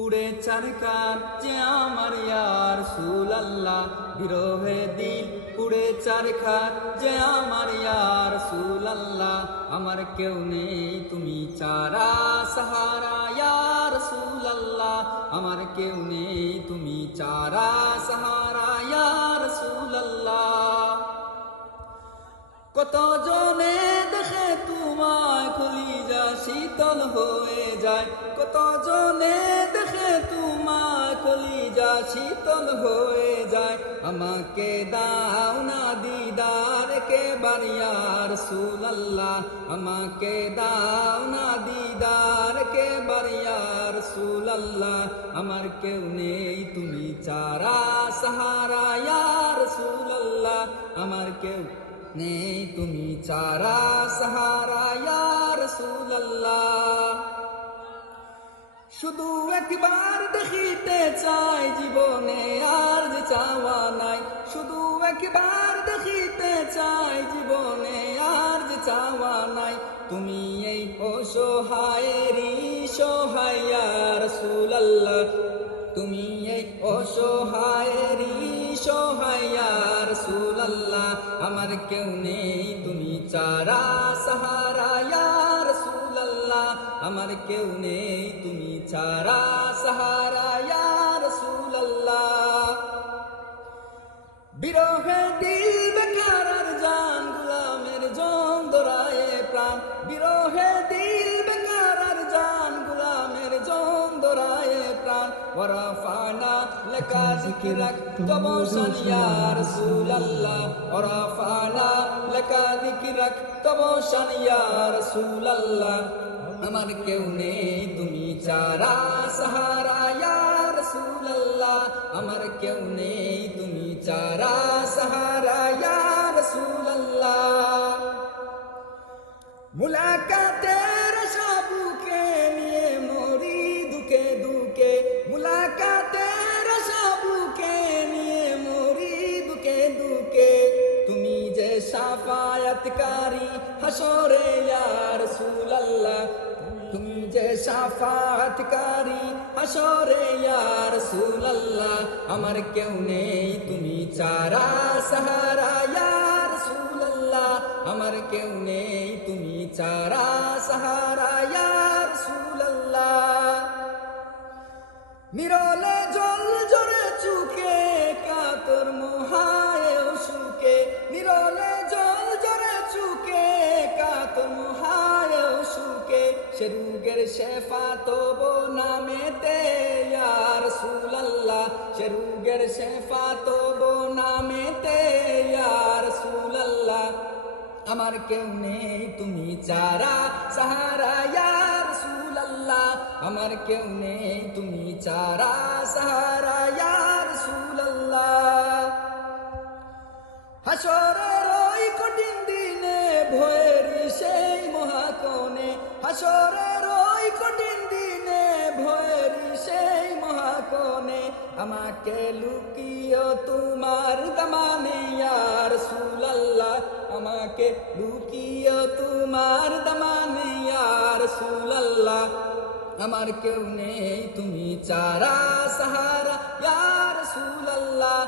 পুড়ে চারকার যে আমার ইয়া রাসূলুল্লাহ, বিরহে দিল পুড়ে চারকার যে আমার ইয়া রাসূলুল্লাহ। আমার কেউ নেই তুমি চারা সাহারা ইয়া রাসূলুল্লাহ, আমার কেউ নেই তুমি চারা সাহারা ইয়া রাসূলুল্লাহ। কত জনে দেখে তোমায় কলিজা শীতল হয়ে যায়, কত জনে দেখে তোমায় কলিজা শীতল হয়ে যায়। আমাকে দাও না দিদার একেবার ইয়া রাসূলুল্লাহ, আমাকে দাও না দিদার একেবার ইয়া রাসূলুল্লাহ। আমার কেউ নেই তুমি চারা সাহারা ইয়া রাসূলুল্লাহ, আমার কেউ নেই তুমি চারা সাহারা ইয়া রাসূলুল্লাহ। শুধু একবার দেখিতে চাই জীবনে আর যে চাওয়া নাই, শুধু একবার দেখিতে চাই জীবনে আর যে চাওয়া নাই। তুমি এই অসহায়েরই সহায় ইয়া রাসূলুল্লাহ, তুমি এই অসহায়েরই সহায় ইয়া রাসূলুল্লাহ। আমার কেউ নেই তুমি চারা সাহারা ইয়া রাসূলুল্লাহ, আমার কেউ নেই তুমি চারা সাহারা ইয়া রাসূলুল্লাহ। বিরহে দিল বেকার আর জান গোলামের জন দরায়ে প্রাণ, বিরহে দিল বেকার আর জান গোলামের জন দরায়ে প্রাণ। ওয়ারাফানা লাকা যিকরাক তাবশান ইয়া রাসূলুল্লাহ, ওয়ারাফানা লাকা যিকরাক তাবশান ইয়া রাসূলুল্লাহ। আমার কেউ নেই তুমি চারা সাহারা ইয়া রাসূলুল্লাহ, আমার কেউ নেই তুমি চারা সাহারা ইয়া রাসূলুল্লাহ। মুলাকাতের সাবুকে নিয়ে মরি দুকে দুকে, মুলাকাতের সাবুকে নিয়ে মরি দুকে দুকে। তুমি যে শাফায়াতকারী হাসরে ইয়া রাসূলুল্লাহ, তুমি যে শাফায়াতকারী হাসরে ইয়া রাসূলুল্লাহ। আমার কেউ নেই তুমি চারা সাহারা ইয়া রাসূলুল্লাহ, আমার কেউ নেই তুমি চারা সাহারা ইয়া রাসূলুল্লাহ। নিরলে জল জরে চুকে কাতর মোহায় সুকে, নিরলে জল জরে চুকে কাতর মোহায় সুকে। সে রোগের শেফা তবো নামেতে ইয়া রাসূলুল্লাহ, সে রোগের শেফা তবো নামেতে ইয়া রাসূলুল্লাহ। আমার কেউ নেই তুমি চারা সাহারা ইয়া রাসূলুল্লাহ, আমার কেউ নেই তুমি চারা সাহারা ইয়া রাসূলুল্লাহ। হাসরের ওই কঠিন দিনে ভয়ের সেই মহাকোণে, হাসরের ওই কঠিন দিনে ভয়ের সেই মহাকোণে। আমাকে লুকিও তোমার দামানে ইয়া রাসূলুল্লাহ, আমাকে লুকিও তোমার দামানে ইয়া রাসূলুল্লাহ। আমার কেউ নেই তুমি চারা সাহারা ইয়া রাসূলুল্লাহ।